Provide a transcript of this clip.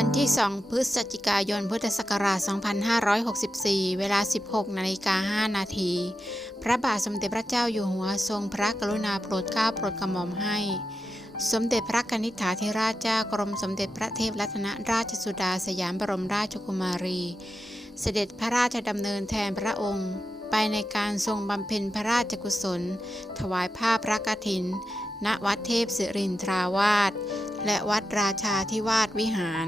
วันที่ 2 พฤศจิกายน พุทธศักราช 2564 เวลา 16 นาฬิกา 5 นาที พระบาทสมเด็จพระเจ้าอยู่หัวทรงพระกรุณาโปรดเกล้าโปรดกระหม่อมให้ สมเด็จพระกนิษฐาธิราชเจ้ากรมสมเด็จพระเทพรัตนราชสุดาสยามบรมราชกุมารี เสด็จพระราชดำเนินแทนพระองค์ ไปในการทรงบำเพ็ญพระราชกุศล ถวายผ้าพระกฐิน ณวัดเทพศิรินทราวาสและวัดราชาธิวาสวิหาร